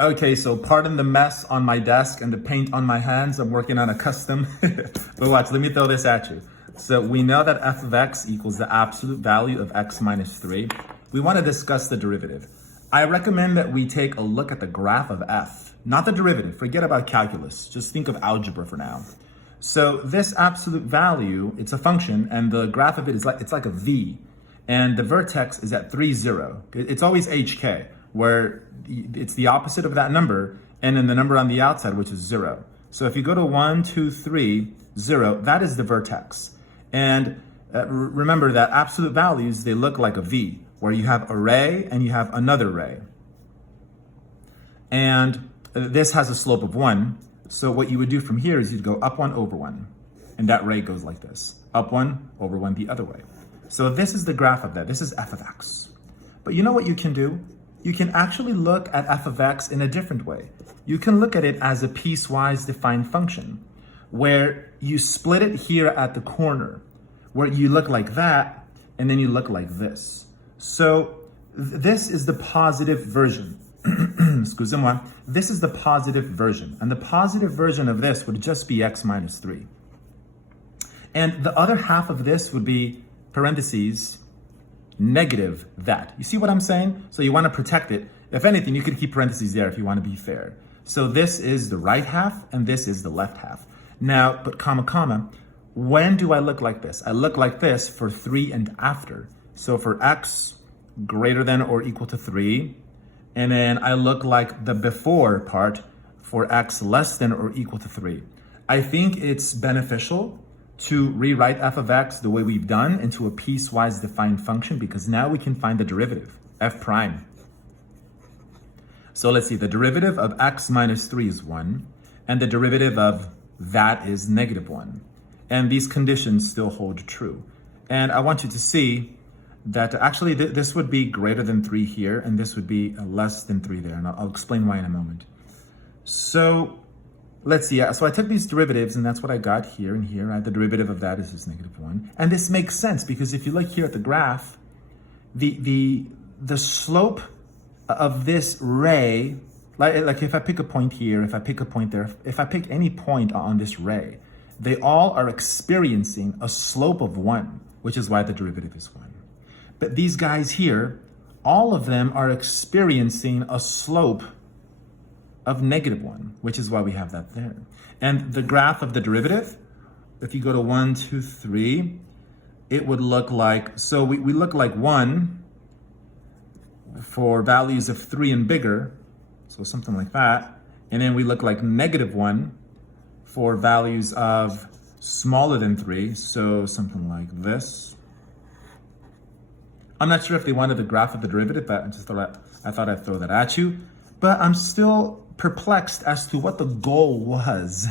Okay, so pardon the mess on my desk and the paint on my hands. I'm working on a custom. But watch, let me throw this at you. So we know that f of x equals the absolute value of x minus 3. We want to discuss the derivative. I recommend that we take a look at the graph of f, not the derivative. Forget about calculus. Just think of algebra for now. So this absolute value, it's a function, and the graph of it is like a v, and the vertex is at 3, 0. It's always hk, where it's the opposite of that number, and then the number on the outside, which is 0. So if you go to 1, 2, 3, 0, that is the vertex. And remember that absolute values, they look like a v, where you have a ray and you have another ray. And this has a slope of 1. So what you would do from here is you'd go up 1 over 1. And that ray goes like this. Up 1 over 1 the other way. So this is the graph of that. This is f of x. But you know what you can do? You can actually look at f of x in a different way. You can look at it as a piecewise defined function, where you split it here at the corner, where you look like that, and then you look like this. So this is the positive version. Excusez-moi. This is the positive version. And the positive version of this would just be x minus 3. And the other half of this would be parentheses, negative that. You see what I'm saying? So you want to protect it. If anything, you could keep parentheses there if you want to be fair. So this is the right half and this is the left half. Now, but comma, comma, when do I look like this? I look like this for 3 and after. So for x greater than or equal to 3, and then I look like the before part for x less than or equal to 3. I think it's beneficial to rewrite f of x the way we've done into a piecewise defined function, because now we can find the derivative, f prime. So let's see, the derivative of x minus 3 is 1, and the derivative of that is negative 1. And these conditions still hold true. And I want you to see that actually this would be greater than 3 here, and this would be less than 3 there, and I'll explain why in a moment. So let's see, so I took these derivatives, and that's what I got here and here, right? The derivative of that is just negative 1. And this makes sense, because if you look here at the graph, the slope of this ray, like if I pick a point here, if I pick a point there, if I pick any point on this ray, they all are experiencing a slope of 1, which is why the derivative is 1. But these guys here, all of them are experiencing a slope of negative 1, which is why we have that there. And the graph of the derivative, if you go to 1, 2, 3, it would look like, so we look like 1 for values of 3 and bigger, so something like that. And then we look like negative 1 for values of smaller than 3, so something like this. I'm not sure if they wanted the graph of the derivative, but I thought I'd throw that at you. But I'm still perplexed as to what the goal was.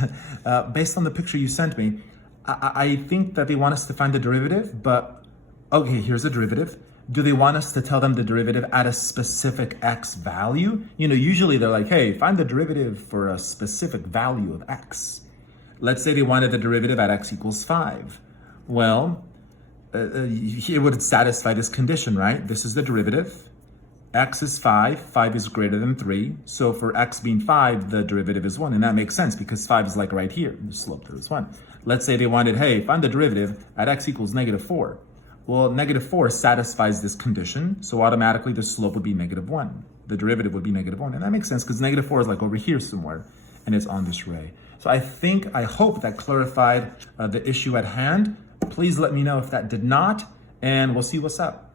Based on the picture you sent me, I think that they want us to find the derivative, but okay, here's the derivative. Do they want us to tell them the derivative at a specific x value? You know, usually they're like, hey, find the derivative for a specific value of x. Let's say they wanted the derivative at x equals 5. Well, it would satisfy this condition, right? This is the derivative. X is 5, 5 is greater than 3. So for x being 5, the derivative is 1. And that makes sense because 5 is like right here. The slope there is 1. Let's say they wanted, hey, find the derivative at x equals negative 4. Well, negative 4 satisfies this condition. So automatically the slope would be negative 1. The derivative would be negative 1. And that makes sense because negative 4 is like over here somewhere. And it's on this ray. So I hope that clarified the issue at hand. Please let me know if that did not. And we'll see what's up.